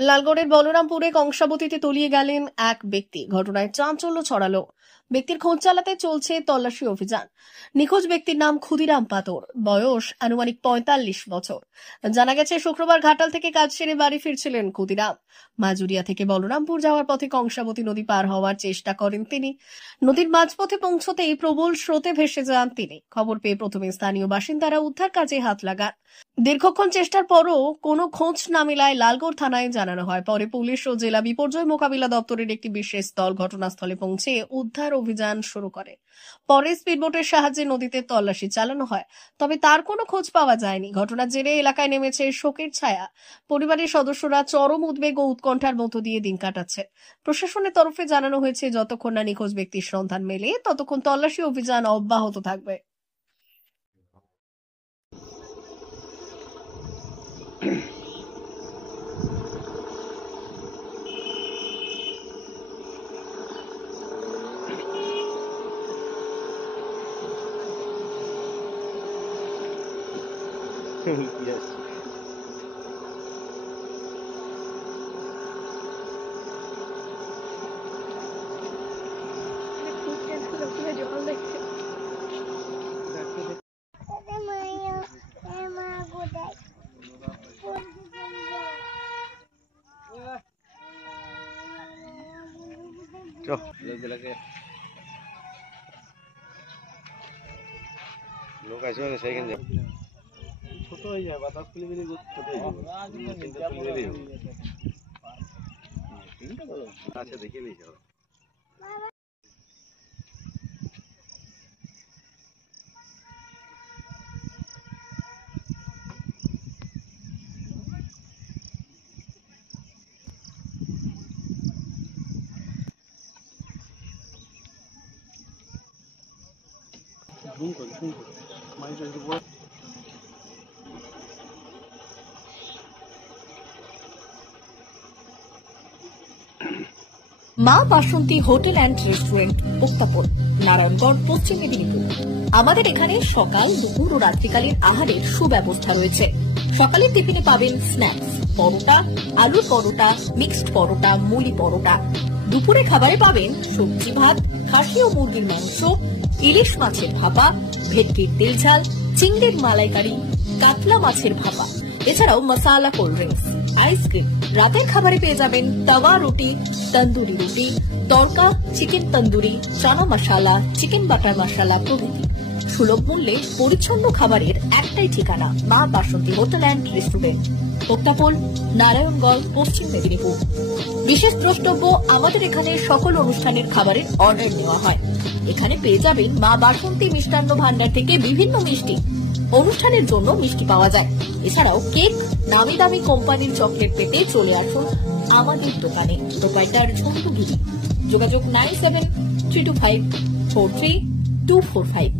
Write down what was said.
লালগড়ের বলরামপুরে কংসাবতীতে তলিয়ে গেলেন এক ব্যক্তি। ঘটনায় চাঞ্চল্য ছড়ালো। ব্যক্তির খোঁজ চালাতে চলছে তল্লাশি অভিযান। নিখোঁজ ব্যক্তির নাম ক্ষুদিরাম পাতর, বয়স আনুমানিক ৪৫ বছর। জানা গেছে, শুক্রবার ঘাটাল থেকে কাজ সেরে বাড়ি ফিরছিলেন ক্ষুদিরাম। মাজুরিয়া থেকে বলরামপুর যাওয়ার পথে কংসাবতী নদী পার হওয়ার চেষ্টা করেন তিনি। নদীর মাঝপথে পৌঁছতেই প্রবল স্রোতে ভেসে যান তিনি। খবর পেয়ে প্রথমে স্থানীয় বাসিন্দারা উদ্ধার কাজে হাত লাগান। দীর্ঘক্ষণ চেষ্টার পরও কোনো খোঁজ না মেলায় লালগড় থানায় জানানো হয়। পরে পুলিশ ও জেলা বিপর্যয় মোকাবিলা দপ্তরের একটি বিশেষ দল ঘটনাস্থলে পৌঁছে উদ্ধার অভিযান শুরু করে। পরে স্পিডবোটের সাহায্যে নদীতে তল্লাশি চালানো হয়, তবে তার কোনো খোঁজ পাওয়া যায়নি। ঘটনার জেরে এলাকায় নেমেছে শোকের ছায়া। পরিবারের সদস্যরা চরম উদ্বেগ ও উৎকণ্ঠার মধ্য দিয়ে দিন কাটাচ্ছে। প্রশাসনের তরফে জানানো হয়েছে, যতক্ষণ না নিখোঁজ ব্যক্তির সন্ধান মেলে ততক্ষণ তল্লাশি অভিযান অব্যাহত থাকবে। Yes. लोग ऐसे में सही कर ছোট হয়ে যায়, বাতাস খুলে মিলে ছোট হয়ে যাবে। আচ্ছা, দেখে নিই। ঘুম করে মানুষের মা বাসন্তী হোটেল অ্যান্ড রেস্টুরেন্ট, উত্তাপন, নারায়ণগড়, পশ্চিম মেদিনীপুর। আমাদের এখানে সকাল, দুপুর ও রাত্রিকালীন আহারের সুব্যবস্থা রয়েছে। সকালের টিফিনে পাবেন স্ন্যাক্স, পরোটা, আলুর পরোটা, মিক্সড পরোটা, মুলি পরোটা। দুপুরে খাবারে পাবেন সবজি ভাত, খাসি ও মুরগির মাংস, ইলিশ মাছের ভাপা, ভেটকির তেল ঝাল, চিংড়ির মালাইকারি, কাতলা মাছের ভাপা, এছাড়াও মশালা কোল্ড ড্রিঙ্কস, আইসক্রিম। রাতের খাবারে পেয়ে যাবেন তাওয়া রুটি, তন্দুরি রুটি, তড়কা, চিকেন তন্দুরি, চানা মশালা, চিকেন বাটার মশালা প্রভৃতি। সুলভ মূল্যে পরিচ্ছন্ন খাবারের একটাই ঠিকানা, মা বাসন্তী হোটেল অ্যান্ড রেস্টুরেন্ট, উত্তাপন, নারায়ণগড়, পশ্চিম মেদিনীপুর। বিশেষ দ্রষ্টব্য, আমাদের এখানে সকল অনুষ্ঠানের খাবারের অর্ডার নেওয়া হয়। এখানে পেয়ে যাবেন মা বাসন্তী মিষ্টান্ন ভান্ডার থেকে বিভিন্ন মিষ্টি। অনুষ্ঠানের জন্য মিষ্টি পাওয়া যায়। এছাড়াও কেক, নামি দামি কোম্পানির চকলেট পেতে চলে আসুন আমাদের দোকানে। প্রোপাইটার ঝন্টু গিরি। যোগাযোগ 9732543245।